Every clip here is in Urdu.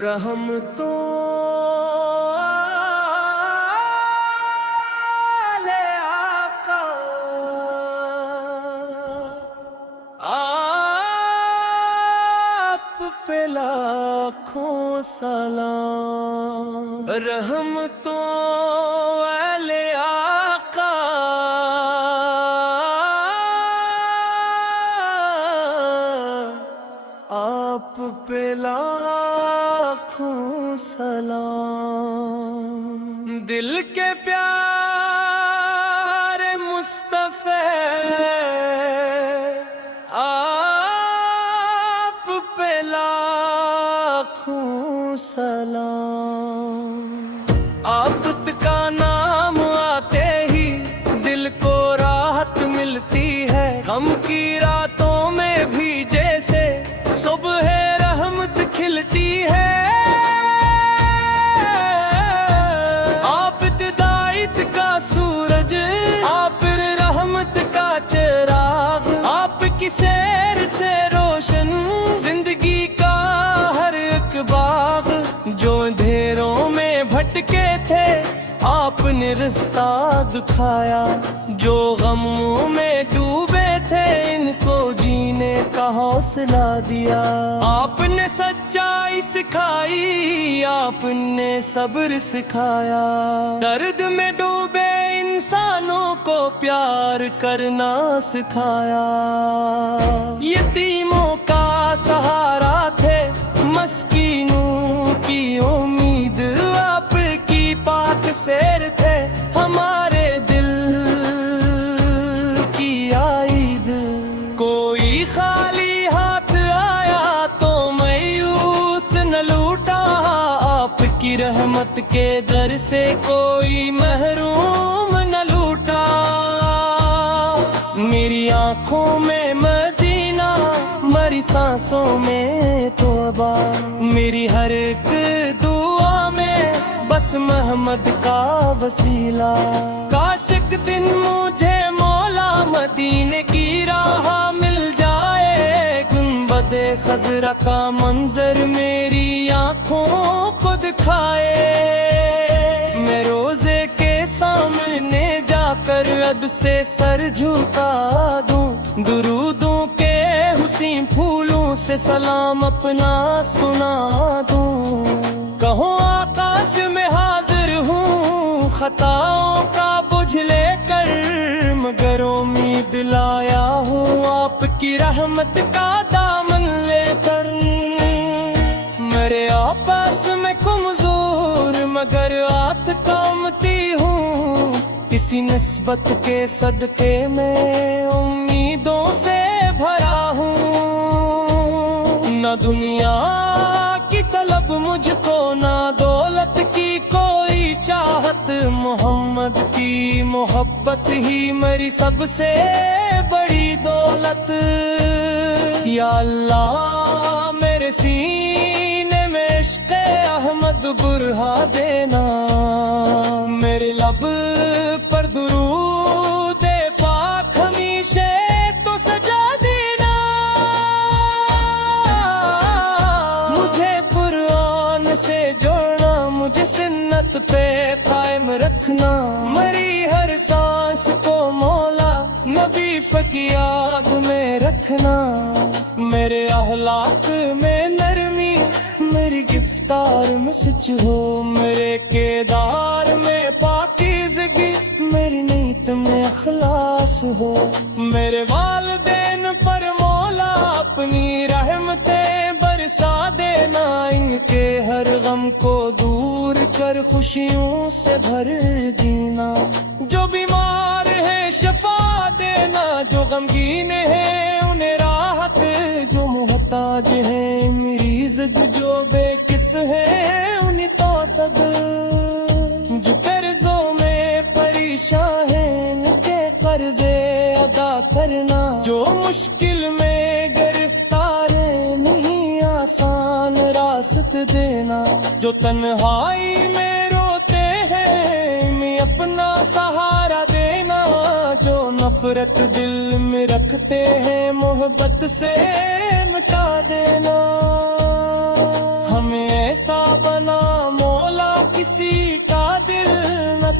رحم تو لے آقا آپ پہ لاکھوں سلام، رحم تو لے آقا آپ پہ لاکھوں سلام، دل کے پیارے مصطفیٰ آپ پہ لاکھوں سلام، آپ کا نام آتے ہی دل کو راحت ملتی ہے، غم کی راتوں میں بھی جیسے صبح رحمت کھلتی ہے، آپ ہدایت کا سورج، آپ رحمت کا چراغ، آپ کی سیر سے روشن زندگی کا ہر ایک باغ، جو اندھیروں میں بھٹکے تھے آپ نے رستہ دکھایا، جو غموں میں ڈوبے تھے ان کو جینے کا حوصلہ دیا، آپ نے سچائی سکھائی، آپ نے صبر سکھایا، درد میں ڈوبے انسانوں کو پیار کرنا سکھایا، یتیموں کا سہارا تھے، مسکینوں کی امید، آپ کی پاک سیر تھے، ہمارے دل کی عید، کوئی خالی ہاتھ آیا تو مایوس نہ لوٹا، آپ کی رحمت کے در سے کوئی محروم نہ لوٹا، میری آنکھوں میں مدینہ، میری سانسوں میں توبہ، میری ہر ایک دعا میں بس محمد کا وسیلہ، کاش ایک دن مجھے مولا مدینے کی راہ مل جائے، گنبد خضرا کا منظر میری آنکھوں کو دکھائے، میں روزے کے سامنے جا کر اب سے سر جھکا دوں، درودوں کے حسین پھولوں سے سلام اپنا سنا دوں، کہوں آکاش میں حاضر ہوں خطاؤں کا بوجھ لے کر، مگر امید لایا ہوں آپ کی رحمت کا دامن لے کر، میرے آپاس میں کمزور مگر آپ کامتی ہوں، کسی نسبت کے صدقے میں امیدوں سے بھرا ہوں، نہ دنیا کی طلب مجھ کو، نہ دولت کی کوئی چاہت، محمد کی محبت ہی میری سب سے بڑی دولت، یا اللہ میرے سینے میں عشق احمد برہا دینا، میرے لب پر درود پاک ہمیشہ تو سجا دینا، مجھے قرآن سے جوڑنا، مجھے سنت پہ قائم رکھنا، میری ہر سانس کو مولا نبی کی یاد میں رکھنا، میرے اخلاق میں نرمی، میری گفتار میں سچ ہو، میرے کردار میں پاکیزگی، میری نیت میں اخلاص ہو، میرے والدین پر مولا اپنی رحمتیں برسا دینا، ان کے ہر غم کو دور کر خوشیوں سے بھر دینا، جو بیمار ہے شفا دینا، جو غمگین ہے انہیں راحت، جو محتاج ہے مریض، جو بے کس ہے انہیں توتد، جو قرضوں میں پریشان ہے ان کے قرضے ادا کرنا، جو مشکل میں گرفتار ہے نہیں آسان راست دینا، جو تنہائی میں روتے ہیں میں اپنا سہارا دینا، جو نفرت دل میں رکھتے ہیں محبت سے مٹا دینا، ہمیں ایسا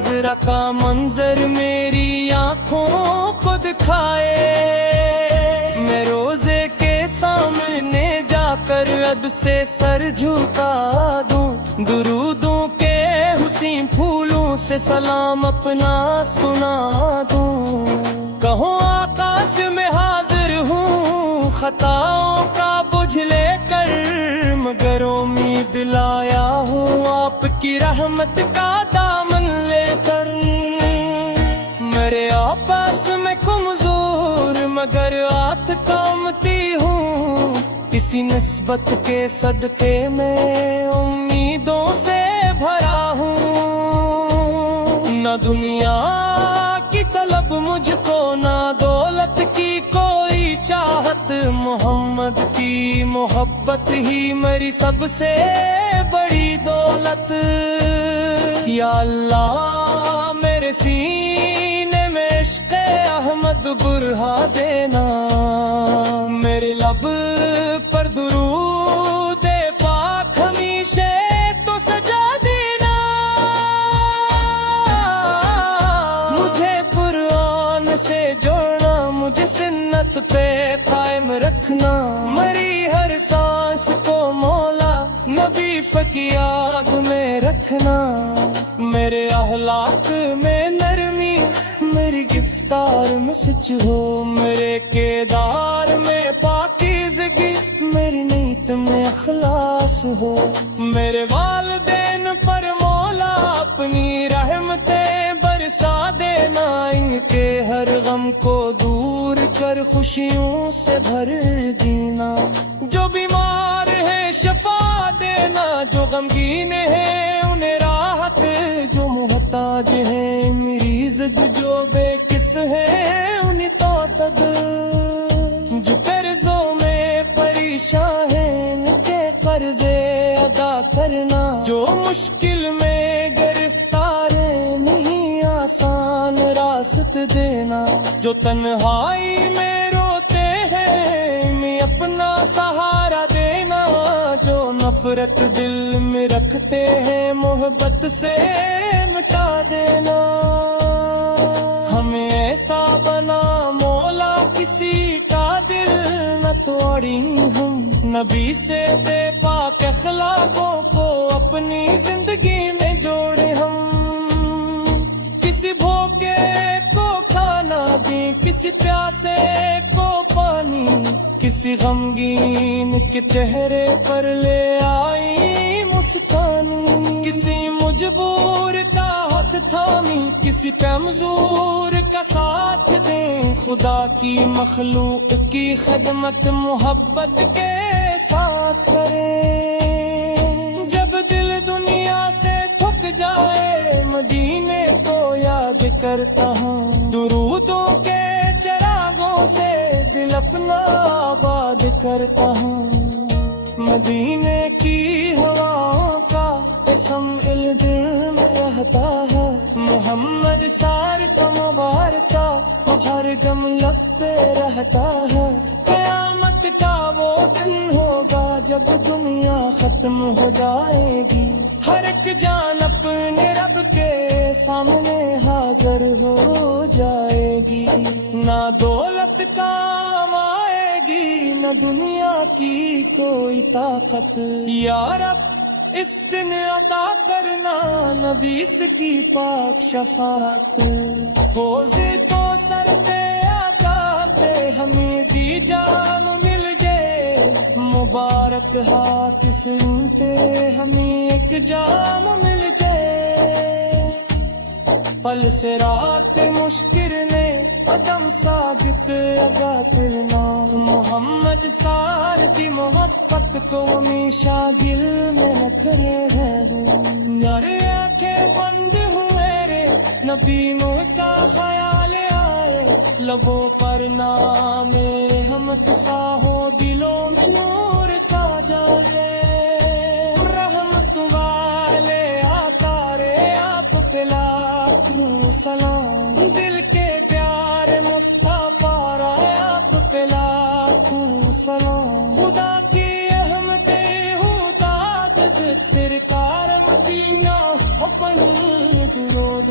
عذرا کا منظر میری آنکھوں کو دکھائے، میں روزے کے سامنے جا کر اب سے سر جھکا دوں، درودوں کے حسین پھولوں سے سلام اپنا سنا دوں، کہوں آقا سے میں حاضر ہوں خطاؤں کا بوجھ لے کر، مگر امید لایا ہوں آپ کی رحمت کا دامن لے کر، میرے آپس میں کمزور مگر آت کامتی ہوں، اسی نسبت کے صدقے میں امیدوں سے بھرا ہوں، نہ دنیا کی طلب مجھ کو نہ دولت کی کوئی چاہت، محمد کی محبت ہی میری سب سے بڑی دولت، یا اللہ میرے سینے میں عشق احمد برہا دینا، میرے لب پر درود پاک ہمیشہ تو سجا دینا، مجھے قرآن سے جوڑنا، مجھے سنت پہ قائم رکھنا، میری ہر سانس کو مولا نبی کی یاد میں رکھنا، میرے اخلاق میں نرمی میری گفتار میں سچ ہو، میرے کردار میں پاکیزگی میری نیت میں اخلاص ہو، میرے والدین پر مولا اپنی رحمتیں برسا دینا، ان کے ہر غم کو دور کر خوشیوں سے بھر دینا، جو بیمار ہیں شفا دینا، جو غمگین ہیں انہیں راحت، جو محتاج ہیں مریض، جو بے کس ہیں انہیں توتد، جو قرضوں میں پریشان ہیں ان کے قرضے ادا کرنا، جو مشکل میں گرفتار ہیں نہیں آسان راست دینا، جو تنہائی میں روتے ہیں انہیں اپنا سہارا دینا، جو نفرت دل میں رکھتے ہیں محبت سے مٹا دینا، ہمیں ایسا بنا مولا کسی کا دل نہ توڑی، ہم نبی سے بے پاک اخلاقوں کو اپنی زندگی میں جوڑے، ہم کسی بھوکے کو کھانا دیں، کسی پیاسے کو پانی، کسی غمگین کے چہرے پر لے آئی مسکانی، کسی مجبور کا ہاتھ تھامی، کسی کمزور کا ساتھ دیں، خدا کی مخلوق کی خدمت محبت کے ساتھ کریں، جب دل دنیا سے تھک جائے مدینے کو یاد کرتا ہوں، درودوں کے چراغوں سے دل اپنا آباد کرتا ہوں، مدینے کی ہواؤں کا قسم دل میں رہتا ہے، محمد سار کا مبارکہ ہر گم لب پہ رہتا ہے، قیامت کا وہ دن ہوگا جب دنیا ختم ہو جائے گی، ہر ایک جان اپنے رب کے سامنے حاضر ہو جائے گی، نہ دولت کام آئے گی نہ دنیا کی کوئی طاقت، یا رب اس دن عطا کرنا نبیس کی پاک شفاعت، حوضے تو سر پہ آقا پہ ہمیں دی جان مل جائے، مبارک ہاتھ سنتے ہمیں ایک جام مل جائے، پل سے رات مشکل میں قدم ثابت ادا کرنا، محمد سار کی محبت کو ہمیشہ دل میں رکھے ہیں، یار آنکھیں بند ہوئے رے نبی نور کا خیال آئے، لبوں پر نام ہم کسا ہو دلوں میں نور چھا جائے، رحمت والے آتا رے آپ پہ لاکھوں سلام، دل کے پیارے مصطفیٰ رائے آپ پہ لاکھوں سلام، خدا کی احمدیں ہوں داد سرکار مدینہ اپن درود